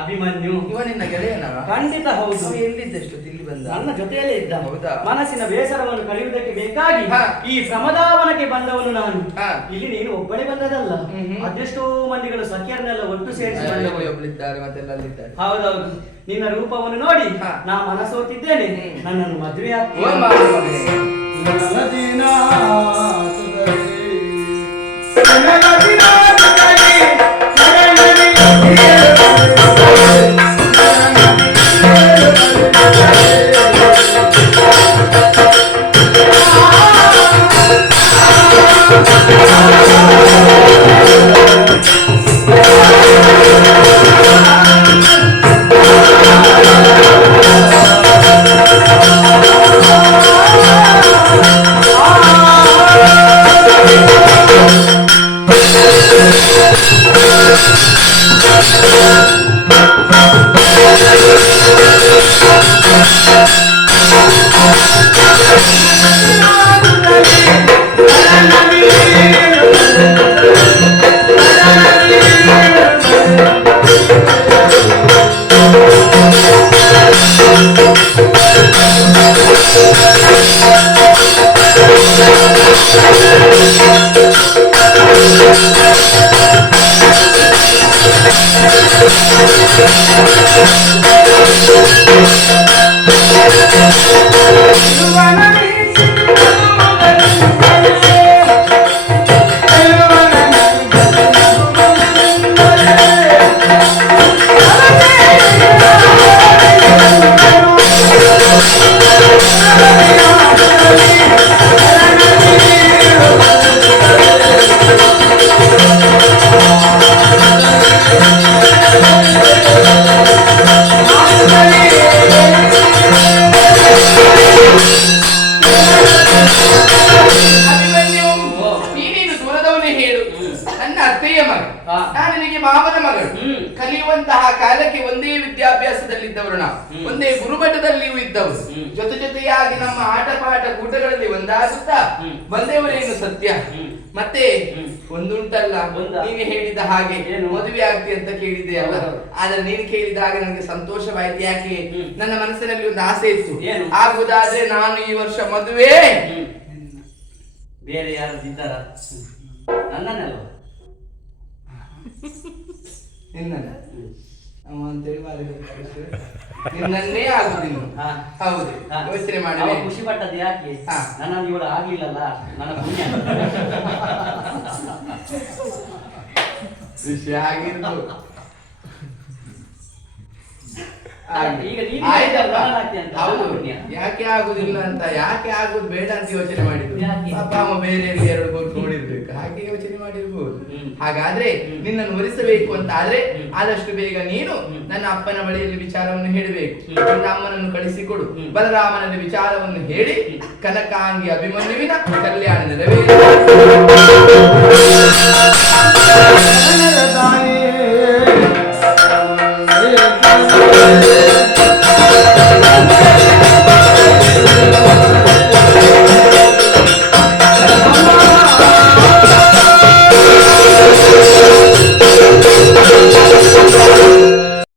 ಅಭಿಮನ್ಯು ಇವನಿನ್ನ ಗೆಳೆಯನವ? ಖಂಡಿತ ಹೌದು. ಎಲ್ಲಿದ್ದಷ್ಟು ಇಲ್ಲಿ ಬಂದ? ನನ್ನ ಜೊತೆಯಲ್ಲೇ ಇದ್ದ. ಹೌದಾ? ಮನಸ್ಸಿನ ಬೇಸರವನ್ನು ಕಳೆಯುವುದಕ್ಕೆ ಬೇಕಾಗಿ ಈ ಶ್ರಮದಾವನಕ್ಕೆ ಬಂದವನು ನಾನು. ಇಲ್ಲಿ ನೀನು ಒಬ್ಬಳೇ ಬಂದದಲ್ಲ, ಅದೆಷ್ಟೋ ಮಂದಿಗಳು ಸಖಿಯರನ್ನೆಲ್ಲ ಒಟ್ಟು ಸೇರಿಸಿ ಒಬ್ಬಳಿದ್ದಾರೆ ಮತ್ತೆಲ್ಲ ಅಲ್ಲಿದ್ದಾರೆ. ಹೌದೌದು. ನಿನ್ನ ರೂಪವನ್ನು ನೋಡಿ ನಾ ಮನಸೋತಿದ್ದೇನೆ, ನನ್ನನ್ನು ಮದುವೆ ಆಗ್ತೀನಿ. ಕಲಿಯುವಂತಹ ಕಾಲಕ್ಕೆ ಒಂದೇ ವಿದ್ಯಾಭ್ಯಾಸದಲ್ಲಿದ್ದವರು ನಾವು, ಒಂದೇ ಗುರುಮಠದಲ್ಲಿಯೂ ಇದ್ದವರು, ಜೊತೆ ಜೊತೆಯಾಗಿ ನಮ್ಮ ಆಟ ಪಾಠ ಕೂಟಗಳಲ್ಲಿ ಒಂದಾಗುತ್ತಾ ಬಂದೇವರೇನು ಸತ್ಯ. ಮತ್ತೆ ಒಂದುಂಟಲ್ಲ, ನೀನು ಹೇಳಿದ ಹಾಗೆ ಮದುವೆ ಆಗ್ತಿ ಅಂತ ಕೇಳಿದೆ ಅಲ್ಲ, ಆದ್ರೆ ನೀನು ಕೇಳಿದಾಗ ನನಗೆ ಸಂತೋಷವಾಯ್ತು. ಯಾಕೆ, ನನ್ನ ಮನಸ್ಸಿನಲ್ಲಿ ಒಂದು ಆಸೆ ಇತ್ತು, ಆಗುದಾದ್ರೆ ನಾನು ಈ ವರ್ಷ ಮದುವೆ ಬೇರೆ ಯಾರು ಇದ್ದಾರ? ನನ್ನನ್ನೆಲ್ಲ ನಿನ್ನನ್ನೇ ಆಗುದಿಲ್ಲ. ಹೌದು, ಯೋಚನೆ ಮಾಡಿ ಖುಷಿ ಪಟ್ಟದ್ದು ಯಾಕೆ? ನನ್ನನ್ನು ಇವಳು ಆಗ್ಲಿಲ್ಲಲ್ಲ, ನನ್ನ ಪುಣ್ಯ. ವಿಷಯ ಆಗಿರ್ಬೋದು. ಹೌದು, ಯಾಕೆ ಆಗುದಿಲ್ಲ ಅಂತ, ಯಾಕೆ ಆಗುದು ಬೇಡ ಅಂತ ಯೋಚನೆ ಮಾಡಿದ್ರು. ಅಪ್ಪ ಅಮ್ಮ ಬೇರೆ ಎರಡು ಹೋಗಿ ನೋಡಿರ್ಬೇಕು, ಹಾಗೆ ಯೋಚನೆ ಮಾಡಿರ್ಬೋದು. ಹಾಗಾದ್ರೆ ನಿನ್ನನ್ನು ಒಲಿಸಬೇಕು ಅಂತ ಆದ್ರೆ ಆದಷ್ಟು ಬೇಗ ನೀನು ನನ್ನ ಅಪ್ಪನ ಬಳಿಯಲ್ಲಿ ವಿಚಾರವನ್ನು ಹೇಳಬೇಕು. ನಿನ್ನ ಅಮ್ಮನನ್ನು ಕಳಿಸಿಕೊಡು, ಬಲರಾಮನಲ್ಲಿ ವಿಚಾರವನ್ನು ಹೇಳಿ ಕನಕಾಂಗಿ ಅಭಿಮನ್ಯುವಿನ ಕಲ್ಯಾಣ ನೆರವೇರಿಸಬೇಕು.